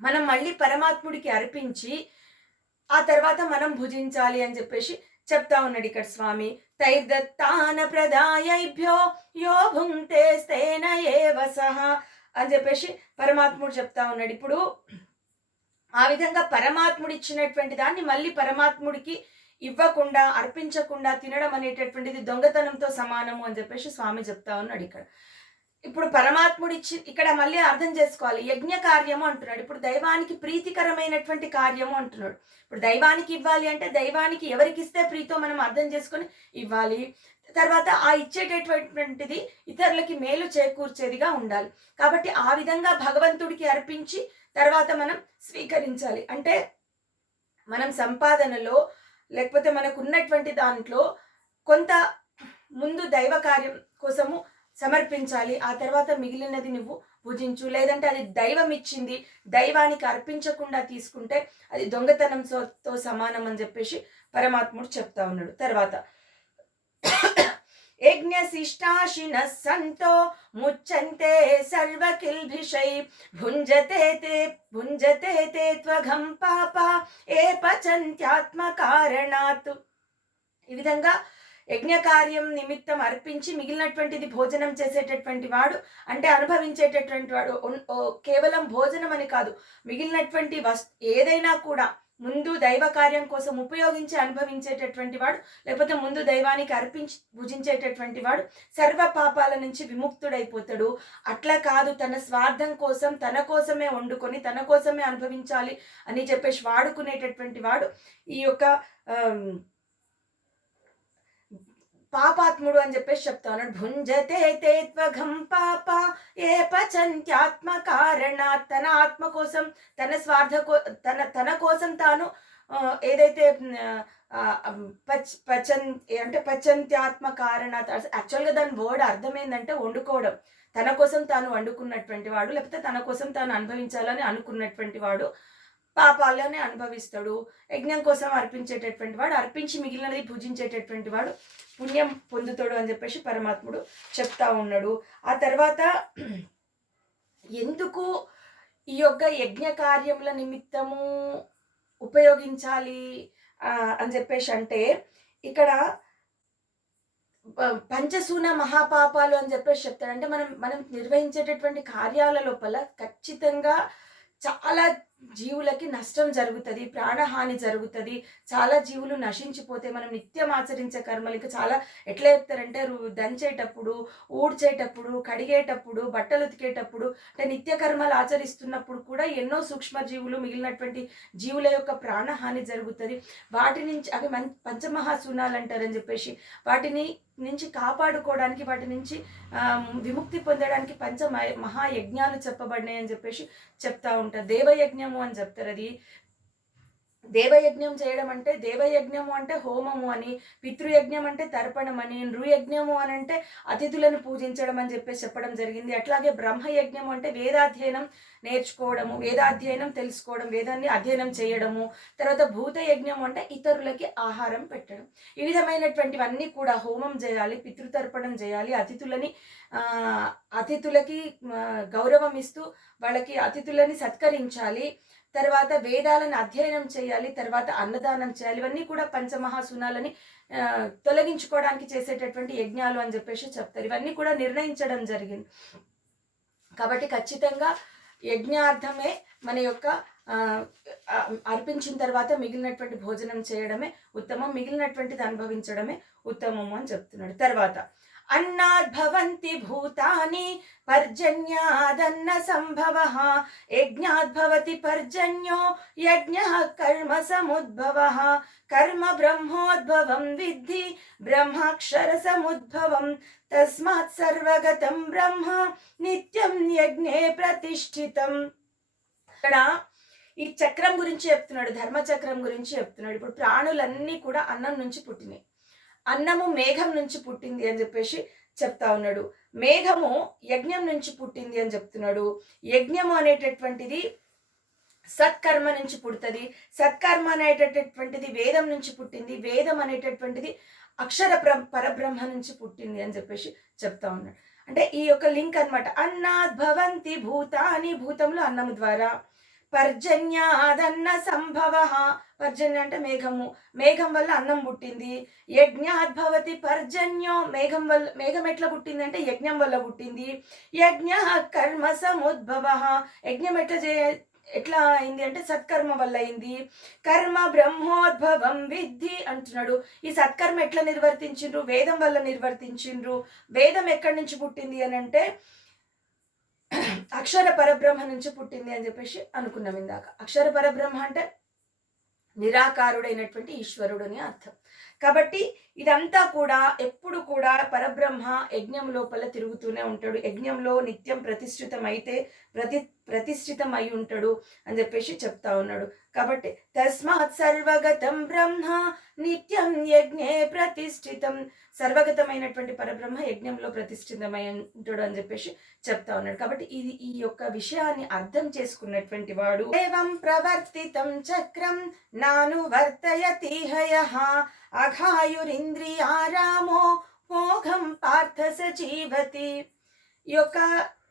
మనం మళ్ళీ పరమాత్ముడికి అర్పించి ఆ తర్వాత మనం భుజించాలి అని చెప్పేసి చెప్తా ఉన్నాడు ఇక్కడ స్వామి. తైర్దత్తాన ప్రదాయైభ్యో యో భుంక్తేస్తేన ఏవ సహ అని చెప్పేసి పరమాత్ముడు చెప్తా ఉన్నాడు. ఇప్పుడు ఆ విధంగా పరమాత్ముడు ఇచ్చినటువంటి దాన్ని మళ్ళీ పరమాత్ముడికి ఇవ్వకుండా, అర్పించకుండా తినడం అనేటటువంటిది దొంగతనంతో సమానము అని చెప్పేసి స్వామి చెప్తా ఉన్నాడు ఇక్కడ. ఇప్పుడు పరమాత్ముడిచ్చి ఇక్కడ మళ్ళీ అర్థం చేసుకోవాలి. యజ్ఞ కార్యము అంటున్నాడు. ఇప్పుడు దైవానికి ప్రీతికరమైనటువంటి కార్యము అంటున్నాడు. ఇప్పుడు దైవానికి ఇవ్వాలి అంటే దైవానికి ఎవరికి ఇస్తే ప్రీతో మనం అర్థం చేసుకొని ఇవ్వాలి. తర్వాత ఆ ఇచ్చేటటువంటిది ఇతరులకి మేలు చేకూర్చేదిగా ఉండాలి. కాబట్టి ఆ విధంగా భగవంతుడికి అర్పించి తర్వాత మనం స్వీకరించాలి. అంటే మనం సంపాదనలో లేకపోతే మనకు ఉన్నటువంటి దాంట్లో కొంత ముందు దైవ కార్యం కోసము సమర్పించాలి. ఆ తర్వాత మిగిలినది నువ్వు భుజించు. లేదంటే అది దైవం ఇచ్చింది, దైవానికి అర్పించకుండా తీసుకుంటే అది దొంగతనంతో సమానం అని చెప్పేసి పరమాత్ముడు చెప్తా ఉన్నాడు. తర్వాత యజ్ఞశిష్టాశిన సంతో ముచ్చంతే సర్వకిల్భిషై భుంజతే తే త్వఘం పాప ఏ పచంత్యాత్మ కారణాత్. ఈ విధంగా యజ్ఞకార్యం నిమిత్తం అర్పించి మిగిలినటువంటిది భోజనం చేసేటటువంటి వాడు, అంటే అనుభవించేటటువంటి వాడు, కేవలం భోజనం అని కాదు, మిగిలినటువంటి ఏదైనా కూడా ముందు దైవ కార్యం కోసం ఉపయోగించి అనుభవించేటటువంటి వాడు, లేకపోతే ముందు దైవానికి అర్పించి భుజించేటటువంటి వాడు సర్వ పాపాల నుంచి విముక్తుడైపోతాడు. అట్లా కాదు, తన స్వార్థం కోసం తన కోసమే వండుకొని తన కోసమే అనుభవించాలి అని చెప్పేసి వాడుకునేటటువంటి వాడు ఈ యొక్క పాపాత్ముడు అని చెప్పేసి చెప్తా ఉన్నాడు. భుంజతే తే త్వఘం పాప ఏ పచంత్యాత్మ కారణాత్. తన ఆత్మ కోసం, తన తన కోసం తాను ఏదైతే పచంత్యాత్మ కారణాత్, యాక్చువల్గా దాని వర్డ్ అర్థం ఏంటంటే వండుకోవడం. తన కోసం తాను వండుకున్నటువంటి వాడు, లేకపోతే తన కోసం తాను అనుభవించాలని అనుకున్నటువంటి వాడు పాపాలని అనుభవిస్తాడు. యజ్ఞం కోసం అర్పించేటటువంటి వాడు, అర్పించి మిగిలినది భుజించేటటువంటి వాడు పుణ్యం పొందుతాడు అని చెప్పేసి పరమాత్ముడు చెప్తా ఉన్నాడు. ఆ తర్వాత ఎందుకు ఈ యొక్క యజ్ఞ కార్యముల నిమిత్తము ఉపయోగించాలి అని చెప్పేసి అంటే, ఇక్కడ పంచసూన మహాపాపాలు అని చెప్పేసి చెప్తాడు. అంటే మనం నిర్వహించేటటువంటి కార్యాల లోపల ఖచ్చితంగా చాలా జీవులకి నష్టం జరుగుతుంది, ప్రాణహాని జరుగుతుంది, చాలా జీవులు నశించిపోతే మనం నిత్యం ఆచరించే కర్మలు ఇంకా చాలా ఎట్లా చెప్తారంటే దంచేటప్పుడు, ఊడ్చేటప్పుడు, కడిగేటప్పుడు, బట్టలు ఉతికేటప్పుడు, అంటే నిత్య కర్మలు ఆచరిస్తున్నప్పుడు కూడా ఎన్నో సూక్ష్మ జీవులు మిగిలినటువంటి జీవుల యొక్క ప్రాణహాని జరుగుతుంది. వాటి నుంచి అవి పంచమహాసూనాలు అంటారని చెప్పేసి వాటిని నుంచి కాపాడుకోవడానికి, వాటి నుంచి విముక్తి పొందడానికి మహాయజ్ఞాలు చెప్పబడినాయి అని చెప్పేసి చెప్తా ఉంటారు. దేవయజ్ఞము అని చెప్తారు. అది దేవయజ్ఞం చేయడం అంటే, దేవయజ్ఞము అంటే హోమము అని, పితృయజ్ఞం అంటే తర్పణం అని, నృయజ్ఞము అని అంటే అతిథులను పూజించడం అని చెప్పేసి చెప్పడం జరిగింది. అట్లాగే బ్రహ్మయజ్ఞం అంటే వేదాధ్యయనం నేర్చుకోవడము, వేదాధ్యయనం తెలుసుకోవడం, వేదాన్ని అధ్యయనం చేయడము. తర్వాత భూతయజ్ఞం అంటే ఇతరులకి ఆహారం పెట్టడం. ఈ విధమైనటువంటివన్నీ కూడా హోమం చేయాలి, పితృతర్పణం చేయాలి, అతిథులకి గౌరవం ఇస్తూ వాళ్ళకి అతిథులని సత్కరించాలి. తర్వాత వేదాలను అధ్యయనం చేయాలి, తర్వాత అన్నదానం చేయాలి. ఇవన్నీ కూడా పంచమహాసునాలని తొలగించుకోవడానికి చేసేటటువంటి యజ్ఞాలు అని చెప్పేసి చెప్తారు. ఇవన్నీ కూడా నిర్ణయించడం జరిగింది. కాబట్టి ఖచ్చితంగా యజ్ఞార్థమే మన యొక్క అర్పించిన తర్వాత మిగిలినటువంటి భోజనం చేయడమే ఉత్తమం, మిగిలినటువంటిది అనుభవించడమే ఉత్తమము అని చెప్తున్నాడు. తర్వాత అన్నాద్భవంతి భూతాని పర్జన్యాదన్న సంభవః యజ్ఞాద్భవతి పర్జన్యో యజ్ఞః కర్మ సముద్భవః కర్మ బ్రహ్మోద్భవం విద్ధి బ్రహ్మాక్షర సముద్భవం తస్మాత్ సర్వగతం బ్రహ్మ నిత్యం యజ్ఞే ప్రతిష్ఠితం. ఇక్కడ ఈ చక్రం గురించి చెప్తున్నాడు, ధర్మచక్రం గురించి చెప్తున్నాడు. ఇప్పుడు ప్రాణులన్నీ కూడా అన్నం నుంచి పుట్టినాయి. అన్నము మేఘం నుంచి పుట్టింది అని చెప్పేసి చెప్తా ఉన్నాడు. మేఘము యజ్ఞం నుంచి పుట్టింది అని చెప్తున్నాడు. యజ్ఞము అనేటటువంటిది సత్కర్మ నుంచి పుడుతుంది. సత్కర్మ అనేటటువంటిది వేదం నుంచి పుట్టింది. వేదం అనేటటువంటిది అక్షర పరబ్రహ్మ నుంచి పుట్టింది అని చెప్పేసి చెప్తా ఉన్నాడు. అంటే ఈ యొక్క లింక్ అనమాట. అన్నాద్భవంతి భూతాని, భూతంలో అన్నము ద్వారా, పర్జన్యాదన్న సంభవ, పర్జన్య అంటే మేఘము, మేఘం వల్ల అన్నం పుట్టింది. యజ్ఞాద్భవతి పర్జన్యో, మేఘం ఎట్లా పుట్టింది అంటే యజ్ఞం వల్ల పుట్టింది. యజ్ఞ కర్మ సముద్భవ, యజ్ఞం ఎట్లా అయింది అంటే సత్కర్మ వల్ల అయింది. కర్మ బ్రహ్మోద్భవం విద్ధి అంటున్నాడు. ఈ సత్కర్మ ఎట్లా నిర్వర్తించిండ్రు? వేదం వల్ల నిర్వర్తించిండ్రు. వేదం ఎక్కడి నుంచి పుట్టింది అని అంటే అక్షర పరబ్రహ్మ నుంచి పుట్టింది అని చెప్పేసి అనుకున్నాం ఇందాక. అక్షర పరబ్రహ్మ అంటే నిరాకారుడైనటువంటి ఈశ్వరుడు అని అర్థం. కాబట్టి ఇదంతా కూడా ఎప్పుడు కూడా పరబ్రహ్మ యజ్ఞం లోపల తిరుగుతూనే ఉంటాడు. యజ్ఞంలో నిత్యం ప్రతిష్ఠితం అయి ఉంటాడు అని చెప్పేసి చెప్తా ఉన్నాడు. కాబట్టి తస్మాత్ సర్వగతం బ్రహ్మ నిత్యం యజ్ఞే ప్రతిష్ఠితం, సర్వగతమైనటువంటి పరబ్రహ్మ యజ్ఞంలో ప్రతిష్ఠితమై ఉంటాడు అని చెప్పేసి చెప్తా ఉన్నాడు. కాబట్టి ఈ యొక్క విషయాన్ని అర్థం చేసుకున్నటువంటి వాడు ఏవం ప్రవర్తితం చక్రం నాను వర్తయతిహయః అఘాయురింద్రియారామో మోఘం పార్థ సజీవతి. ఈ యొక్క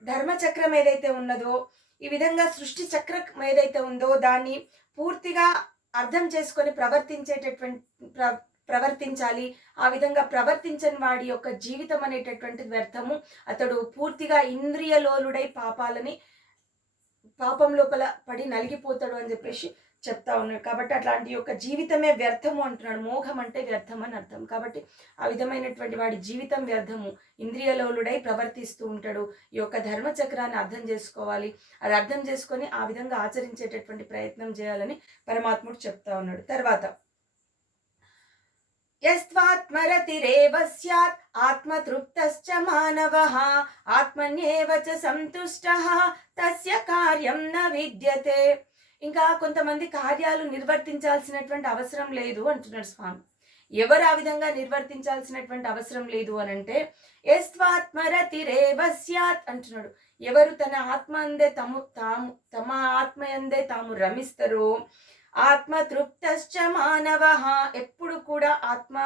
ధర్మచక్రం ఏదైతే ఉన్నదో, ఈ విధంగా సృష్టి చక్రం ఏదైతే ఉందో దాన్ని పూర్తిగా అర్థం చేసుకొని ప్రవర్తించాలి. ఆ విధంగా ప్రవర్తించని వాడి యొక్క జీవితం అనేటటువంటిది వ్యర్థము. అతడు పూర్తిగా ఇంద్రియలోలుడై పాపం లోపల పడి నలిగిపోతాడు అని చెప్పేసి చెప్తా ఉన్నాడు. కాబట్టి అట్లాంటి యొక్క జీవితమే వ్యర్థము అంటున్నాడు. మోఘం అంటే వ్యర్థం అని అర్థం. కాబట్టి ఆ విధమైనటువంటి వాడి జీవితం వ్యర్థము, ఇంద్రియలోలుడై ప్రవర్తిస్తూ ఉంటాడు. ఈ యొక్క ధర్మచక్రాన్ని అర్థం చేసుకోవాలి. అది అర్థం చేసుకొని ఆ విధంగా ఆచరించేటటువంటి ప్రయత్నం చేయాలని పరమాత్ముడు చెప్తా ఉన్నాడు. తర్వాత యస్త్వాత్మరతిరేవ స్యాత్ ఆత్మతృప్తశ్చ మానవః ఆత్మన్యేవ చ సంతుష్టః తస్య కార్యం న విద్యతే. ఇంకా కొంతమంది కార్యాలు నిర్వర్తించాల్సినటువంటి అవసరం లేదు అంటున్నాడు స్వామి. ఎవరు ఆ విధంగా నిర్వర్తించాల్సినటువంటి అవసరం లేదు అని అంటే యస్త్వాత్మరతిరేవ స్యాత్ అంటున్నాడు. ఎవరు తన ఆత్మ అందే తమ ఆత్మ అందే తాము రమిస్తారో, ఆత్మ తృప్తశ్చ మానవః, ఎప్పుడు కూడా ఆత్మ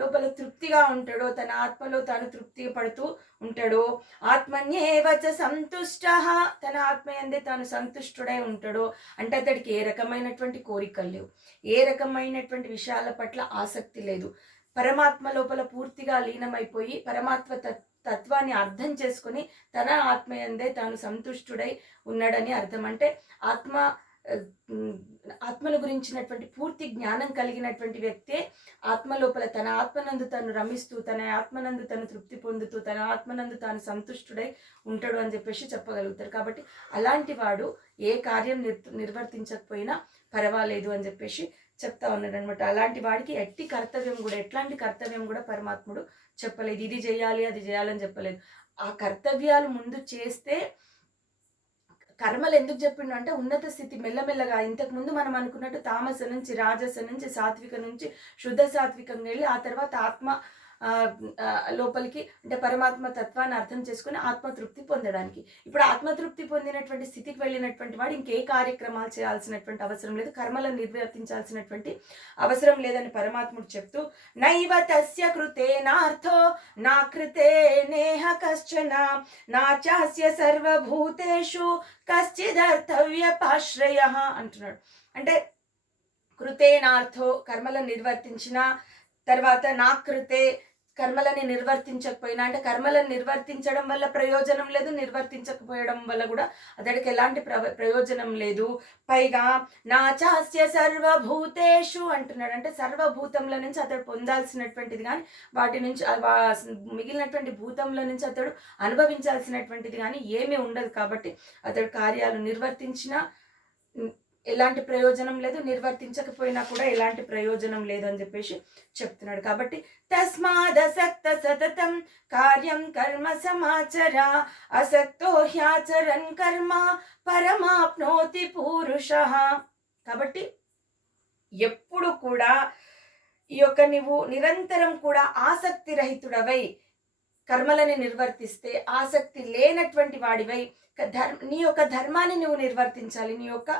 లోపల తృప్తిగా ఉంటాడో, తన ఆత్మలో తాను తృప్తి పడుతూ ఉంటాడో, ఆత్మన్యేవ చ సంతుష్టః, తన ఆత్మయందే తాను సంతుష్టుడై ఉంటాడో. అంటే అతడికి ఏ రకమైనటువంటి కోరికలు లేవు, ఏ రకమైనటువంటి విషయాల పట్ల ఆసక్తి లేదు. పరమాత్మ లోపల పూర్తిగా లీనమైపోయి పరమాత్మ తత్వాన్ని అర్థం చేసుకొని తన ఆత్మయందే తాను సంతుష్టుడై ఉన్నాడని అర్థం. అంటే ఆత్మను గురించినటువంటి పూర్తి జ్ఞానం కలిగినటువంటి వ్యక్తే ఆత్మ లోపల తన ఆత్మనందు తాను రమిస్తూ, తన ఆత్మనందు తను తృప్తి పొందుతూ, తన ఆత్మనందు తాను సంతుష్టుడై ఉంటాడు అని చెప్పేసి చెప్పగలుగుతారు. కాబట్టి అలాంటి వాడు ఏ కార్యం నిర్వర్తించకపోయినా పర్వాలేదు అని చెప్పేసి చెప్తా ఉన్నాడు అనమాట. అలాంటి వాడికి ఎట్లాంటి కర్తవ్యం కూడా పరమాత్ముడు చెప్పలేదు. ఇది చేయాలి అది చేయాలని చెప్పలేదు. ఆ కర్తవ్యాలు ముందు చేస్తే, కర్మలు ఎందుకు చెప్పిండు అంటే ఉన్నత స్థితి మెల్లమెల్లగా, ఇంతకు ముందు మనం అనుకున్నట్టు తామస నుంచి రాజస నుంచి సాత్విక నుంచి శుద్ధ సాత్వికంగా వెళ్ళి ఆ తర్వాత లోపలికి అంటే పరమాత్మ తత్వాన్ని అర్థం చేసుకుని ఆత్మతృప్తి పొందడానికి. ఇప్పుడు ఆత్మతృప్తి పొందినటువంటి స్థితికి వెళ్ళినటువంటి వాడు ఇంకే కార్యక్రమాలు చేయాల్సినటువంటి అవసరం లేదు, కర్మలను నిర్వర్తించాల్సినటువంటి అవసరం లేదని పరమాత్ముడు చెప్తూ, నైవ తస్య కృతేనార్థో నా కృతే నేహ కశ్చన నాచాస్య సర్వభూతేషు కశ్చిదర్థవ్యపాశ్రయః అంటున్నాడు. అంటే కృతేనార్థో కర్మలను నిర్వర్తించిన తర్వాత నా కృతే కర్మలని నిర్వర్తించకపోయినా, అంటే కర్మలను నిర్వర్తించడం వల్ల ప్రయోజనం లేదు, నిర్వర్తించకపోవడం వల్ల కూడా అతడికి ఎలాంటి ప్రయోజనం లేదు. పైగా నాచాస్య సర్వభూతేషు అంటున్నాడు. అంటే సర్వభూతముల నుంచి అతడు పొందాల్సినటువంటిది కానీ వాటి నుంచి మిగిలినటువంటి భూతముల నుంచి అతడు అనుభవించాల్సినటువంటిది కానీ ఏమీ ఉండదు. కాబట్టి అతడు కార్యాలు నిర్వర్తించినా ఎలాంటి ప్రయోజనం లేదు, నిర్వర్తించకపోయినా కూడా ఎలాంటి ప్రయోజనం లేదు అని చెప్పేసి చెప్తున్నాడు. కాబట్టి తస్మాదసక్త సతతం కార్యం కర్మ సమాచర అసక్తో హ్యాచరన్ కర్మ పరమాప్నోతి పురుషః. కాబట్టి ఎప్పుడు కూడా ఈ యొక్క నువ్వు నిరంతరం కూడా ఆసక్తి రహితుడవై కర్మలని నిర్వర్తిస్తే, ఆసక్తి లేనటువంటి వాడివై నీ యొక్క ధర్మాన్ని నువ్వు నిర్వర్తించాలి, నీ యొక్క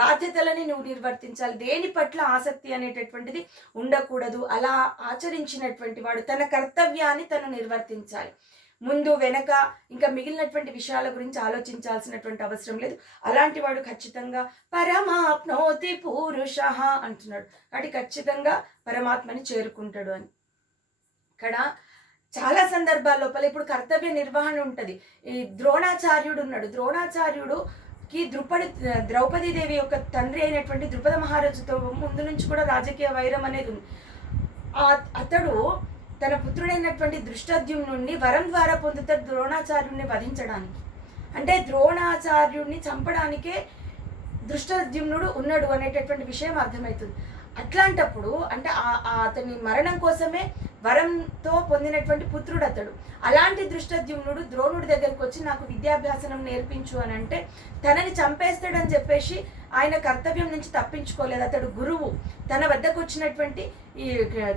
బాధ్యతలని నువ్వు నిర్వర్తించాలి. దేని పట్ల ఆసక్తి అనేటటువంటిది ఉండకూడదు. అలా ఆచరించినటువంటి వాడు తన కర్తవ్యాన్ని తను నిర్వర్తించాలి. ముందు వెనక ఇంకా మిగిలినటువంటి విషయాల గురించి ఆలోచించాల్సినటువంటి అవసరం లేదు. అలాంటి వాడు ఖచ్చితంగా పరమాప్నోతి పురుషః అంటున్నాడు. కాబట్టి ఖచ్చితంగా పరమాత్మని చేరుకుంటాడు అని. ఇక్కడ చాలా సందర్భాల లోపల ఇప్పుడు కర్తవ్య నిర్వహణ ఉంటుంది. ఈ ద్రోణాచార్యుడు ఉన్నాడు. ద్రోణాచార్యుడుకి ద్రౌపదీదేవి యొక్క తండ్రి అయినటువంటి ద్రుపద మహారాజుతో ముందు నుంచి కూడా రాజకీయ వైరం అనేది ఉంది. అతడు తన పుత్రుడైనటువంటి దృష్టద్యుమ్నుడిని వరం ద్వారా పొందుతాడు ద్రోణాచార్యుడిని వధించడానికి. అంటే ద్రోణాచార్యుడిని చంపడానికే దృష్టద్యుమ్నుడు ఉన్నాడు అనేటటువంటి విషయం అర్థమవుతుంది. అట్లాంటప్పుడు అంటే అతని మరణం కోసమే వరంతో పొందినటువంటి పుత్రుడు అతడు. అలాంటి దృష్టద్యుమ్నుడు ద్రోణుడి దగ్గరకు వచ్చి నాకు విద్యాభ్యాసనం నేర్పించు అని అంటే తనని చంపేస్తాడని చెప్పేసి ఆయన కర్తవ్యం నుంచి తప్పించుకోలేదు. అతడు గురువు, తన వద్దకు వచ్చినటువంటి ఈ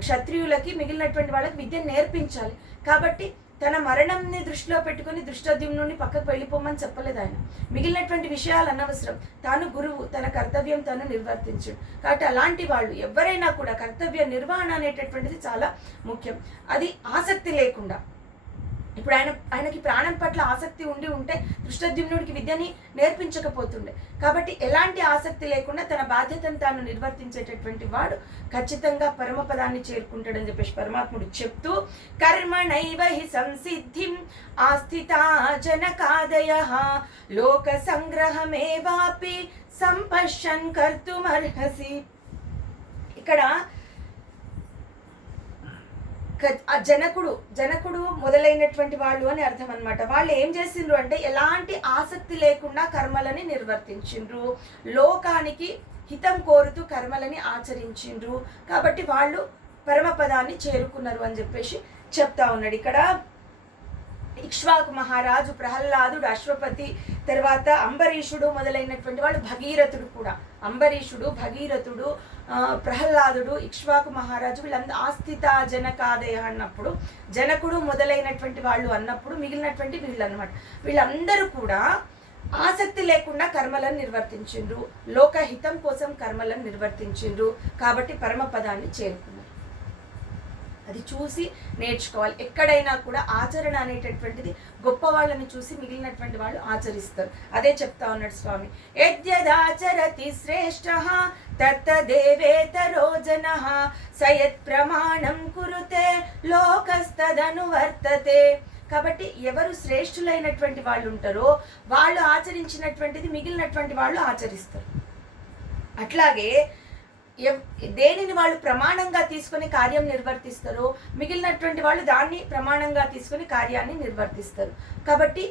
క్షత్రియులకి మిగిలినటువంటి వాళ్ళకి విద్య నేర్పించాలి. కాబట్టి తన మరణంని దృష్టిలో పెట్టుకుని దృష్టద్యుమ్నుడిని పక్కకు వెళ్ళిపోమని చెప్పలేదు ఆయన. మిగిలినటువంటి విషయాలు అనవసరం, తాను గురువు, తన కర్తవ్యం తను నిర్వర్తించడు. కాబట్టి అలాంటి వాళ్ళు ఎవరైనా కూడా కర్తవ్య నిర్వహణ అనేటటువంటిది చాలా ముఖ్యం. అది ఆసక్తి లేకుండా, ఇప్పుడు ఆయనకి ప్రాణం పట్ల ఆసక్తి ఉంటే దృష్టద్యుమ్నుడికి విద్యని నేర్పించకపోతుండే. కాబట్టి ఎలాంటి ఆసక్తి లేకుండా తన బాధ్యతను తాను నిర్వర్తించేటటువంటి వాడు ఖచ్చితంగా పరమపదాన్ని చేరుకుంటాడని చెప్పేసి పరమాత్ముడు చెప్తూ, కర్మణైవ హి సంసిద్ధిం ఆస్థితా జనకాదయః లోక సంగ్రహమేవాపి సంపశ్యన్ కర్తుమర్హసి. ఇక్కడ జనకుడు మొదలైనటువంటి వాళ్ళు అని అర్థం అనమాట. వాళ్ళు ఏం చేసిండ్రు అంటే ఎలాంటి ఆసక్తి లేకుండా కర్మలని నిర్వర్తించిండ్రు, లోకానికి హితం కోరుతూ కర్మలని ఆచరించిండ్రు. కాబట్టి వాళ్ళు పరమపదాన్ని చేరుకున్నారు అని చెప్పేసి చెప్తా ఉన్నాడు. ఇక్కడ ఇక్ష్వాకు మహారాజు, ప్రహ్లాదుడు, అశ్వపతి, తర్వాత అంబరీషుడు మొదలైనటువంటి వాళ్ళు, భగీరథుడు కూడా, అంబరీషుడు, భగీరథుడు, ప్రహ్లాదుడు, ఇక్ష్వాకు మహారాజు వీళ్ళందరూ ఆస్థిత జనకాదయ అన్నప్పుడు, జనకుడు మొదలైనటువంటి వాళ్ళు అన్నప్పుడు మిగిలినటువంటి వీళ్ళు అన్నమాట. వీళ్ళందరూ కూడా ఆసక్తి లేకుండా కర్మలను నిర్వర్తించిండ్రు, లోకహితం కోసం కర్మలను నిర్వర్తించిండ్రు. కాబట్టి పరమపదాన్ని చేరుకున్నారు. అది చూసి నేర్చుకోవాలి. ఎక్కడైనా కూడా ఆచరణ అనేటటువంటిది గొప్ప వాళ్ళని చూసి మిగిలినటువంటి వాళ్ళు ఆచరిస్తారు. అదే చెప్తా ఉన్నాడు స్వామి. యద్యదాచరతి శ్రేష్ఠః తత్తదేవేతరో జనః సయత్ ప్రమాణం కురుతే లోకస్తదనువర్తతే. కాబట్టి ఎవరు శ్రేష్ఠులైనటువంటి వాళ్ళు ఉంటారో వాళ్ళు ఆచరించినటువంటిది మిగిలినటువంటి వాళ్ళు ఆచరిస్తారు. అట్లాగే దేనిని వాళ్ళు ప్రమాణంగా తీసుకొని కార్యం నిర్వర్తిస్తారో మిగిలినటువంటి వాళ్ళు దాన్ని ప్రమాణంగా తీసుకొని కార్యాన్ని నిర్వర్తిస్తారు. కాబట్టి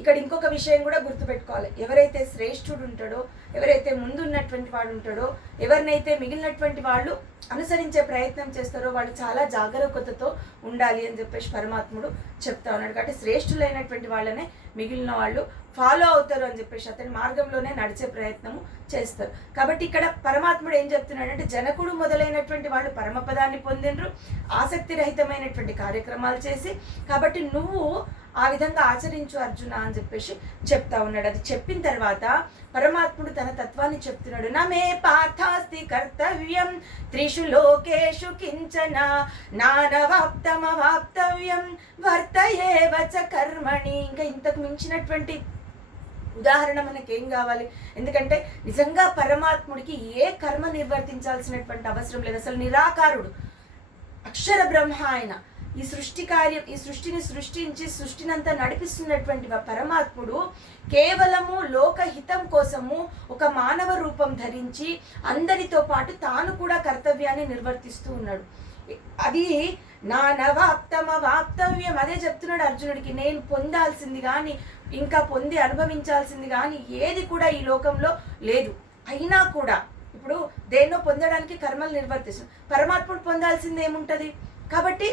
ఇక్కడ ఇంకొక విషయం కూడా గుర్తుపెట్టుకోవాలి. ఎవరైతే శ్రేష్ఠుడు ఉంటాడో, ఎవరైతే ముందున్నటువంటి వాడు ఉంటాడో, ఎవరినైతే మిగిలినటువంటి వాళ్ళు అనుసరించే ప్రయత్నం చేస్తారో వాళ్ళు చాలా జాగరూకతతో ఉండాలి అని చెప్పేసి పరమాత్ముడు చెప్తా ఉన్నాడు. కాబట్టి శ్రేష్ఠులైనటువంటి వాళ్ళనే మిగిలిన వాళ్ళు ఫాలో అవుతారు అని చెప్పేసి అతని మార్గంలోనే నడిచే ప్రయత్నము చేస్తారు. కాబట్టి ఇక్కడ పరమాత్ముడు ఏం చెప్తున్నాడంటే, జనకుడు మొదలైనటువంటి వాళ్ళు పరమపదాన్ని పొందినరు, ఆసక్తి రహితమైనటువంటి కార్యక్రమాలు చేసి, కాబట్టి నువ్వు ఆ విధంగా ఆచరించు అర్జున అని చెప్పేసి చెప్తా ఉన్నాడు. అది చెప్పిన తర్వాత పరమాత్ముడు తన తత్వాన్ని చెప్తున్నాడు. నమే పార్థాస్తి కర్తవ్యం త్రిషు లోకేషు కించన నానవాప్తమవాప్తవ్యం వర్తయేవ చ కర్మణి. ఇంకా ఇంతకు మించినటువంటి ఉదాహరణ మనకేం కావాలి? ఎందుకంటే నిజంగా పరమాత్ముడికి ఏ కర్మ నిర్వర్తించాల్సినటువంటి అవసరం లేదు. అసలు నిరాకారుడు, అక్షర బ్రహ్మ ఆయన. ఈ సృష్టి కార్యం, ఈ సృష్టిని సృష్టించి సృష్టినంతా నడిపిస్తున్నటువంటి పరమాత్ముడు కేవలము లోకహితం కోసము ఒక మానవ రూపం ధరించి అందరితో పాటు తాను కూడా కర్తవ్యాన్ని నిర్వర్తిస్తూ ఉన్నాడు. అది నానవాప్తమవాప్తవ్యం. అదే చెప్తున్నాడు అర్జునుడికి, నేను పొందాల్సింది కానీ ఇంకా పొంది అనుభవించాల్సింది కానీ ఏది కూడా ఈ లోకంలో లేదు. అయినా కూడా ఇప్పుడు దేన్నో పొందడానికి కర్మలు నిర్వర్తిస్తుంది, పరమాత్ముడు పొందాల్సింది ఏముంటుంది? కాబట్టి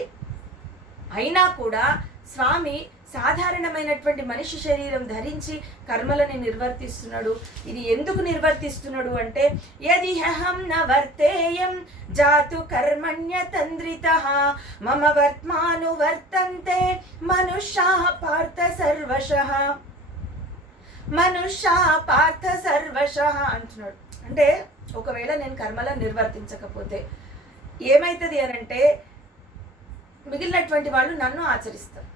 అయినా కూడా స్వామి సాధారణమైనటువంటి మనిషి శరీరం ధరించి కర్మలని నిర్వర్తిస్తున్నాడు. ఇది ఎందుకు నిర్వర్తిస్తున్నాడు అంటే, యది అహం న వర్తేయం జాతు కర్మణ్యతంద్రితః మమ వర్త్మాను వర్తంతే మనుష్యాః పార్థ సర్వశః. మనుష్యాః పార్థ సర్వశః అంటున్నాడు. అంటే ఒకవేళ నేను కర్మలను నిర్వర్తించకపోతే ఏమవుతుంది అనంటే, మిగిలినటువంటి వాళ్ళు నన్ను ఆచరిస్తారు,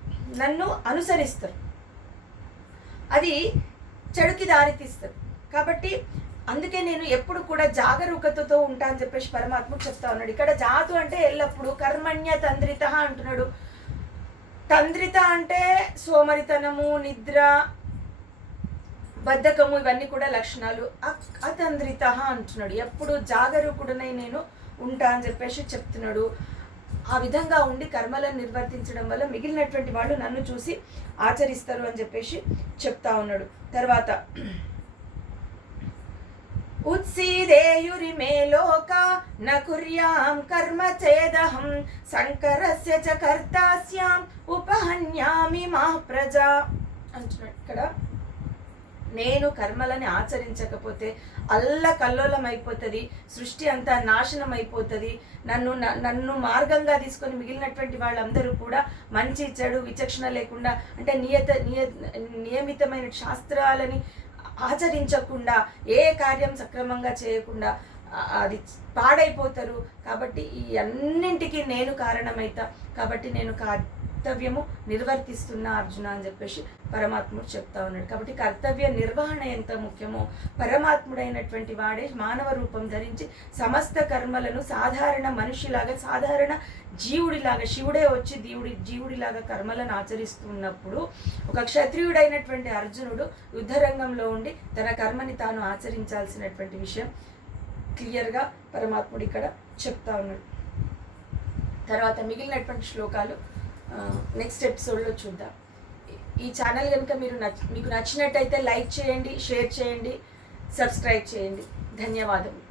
నన్ను అనుసరిస్తారు, అది చెడుకి దారితీస్తారు. కాబట్టి అందుకే నేను ఎప్పుడు కూడా జాగరూకతతో ఉంటా అని చెప్పేసి పరమాత్ముడు చెప్తా ఉన్నాడు. ఇక్కడ జాతు అంటే ఎల్లప్పుడూ కర్మణ్య తంద్రిత అంటున్నాడు. తంద్రిత అంటే సోమరితనము, నిద్ర, బద్ధకము, ఇవన్నీ కూడా లక్షణాలు. అతంద్రిత అంటున్నాడు, ఎప్పుడు జాగరూకుడనై నేను ఉంటా అని చెప్పేసి చెప్తున్నాడు. ఆ విధంగా ఉండి కర్మలను నిర్వర్తించడం వల్ల మిగిలినటువంటి వాళ్ళు నన్ను చూసి ఆచరిస్తారు అని చెప్పేసి చెప్తా ఉన్నాడు. తర్వాత ఉత్సీదేయురిమే లోక న కుర్యాం కర్మ చేదహం సంకరస్య చ కర్తాస్యాం ఉపహన్యామి మా ప్రజా అంటున్నాడు. ఇక్కడ నేను కర్మలని ఆచరించకపోతే అల్లకల్లోలం అయిపోతుంది, సృష్టి అంతా నాశనం అయిపోతుంది. నన్ను మార్గంగా తీసుకొని మిగిలినటువంటి వాళ్ళందరూ కూడా మంచి చెడు విచక్షణ లేకుండా, అంటే నియమితమైన శాస్త్రాలని ఆచరించకుండా, ఏ కార్యం సక్రమంగా చేయకుండా అది పాడైపోతారు. కాబట్టి ఈ అన్నింటికి నేను కారణమైతా, కాబట్టి నేను కర్తవ్యము నిర్వర్తిస్తున్నా అర్జున అని చెప్పేసి పరమాత్ముడు చెప్తా ఉన్నాడు. కాబట్టి కర్తవ్య నిర్వహణ ఎంత ముఖ్యమో పరమాత్ముడైనటువంటి వాడే మానవ రూపం ధరించి సమస్త కర్మలను సాధారణ మనిషిలాగా, సాధారణ జీవుడిలాగా, శివుడే వచ్చి జీవుడిలాగా కర్మలను ఆచరిస్తున్నప్పుడు ఒక క్షత్రియుడైనటువంటి అర్జునుడు యుద్ధరంగంలో ఉండి తన కర్మని తాను ఆచరించాల్సినటువంటి విషయం క్లియర్గా పరమాత్ముడు ఇక్కడ చెప్తా ఉన్నాడు. తర్వాత మిగిలినటువంటి శ్లోకాలు నెక్స్ట్ ఎపిసోడ్లో చూద్దాం. ఈ ఛానల్ కనుక మీకు నచ్చినట్టయితే లైక్ చేయండి, షేర్ చేయండి, సబ్స్క్రైబ్ చేయండి. ధన్యవాదములు.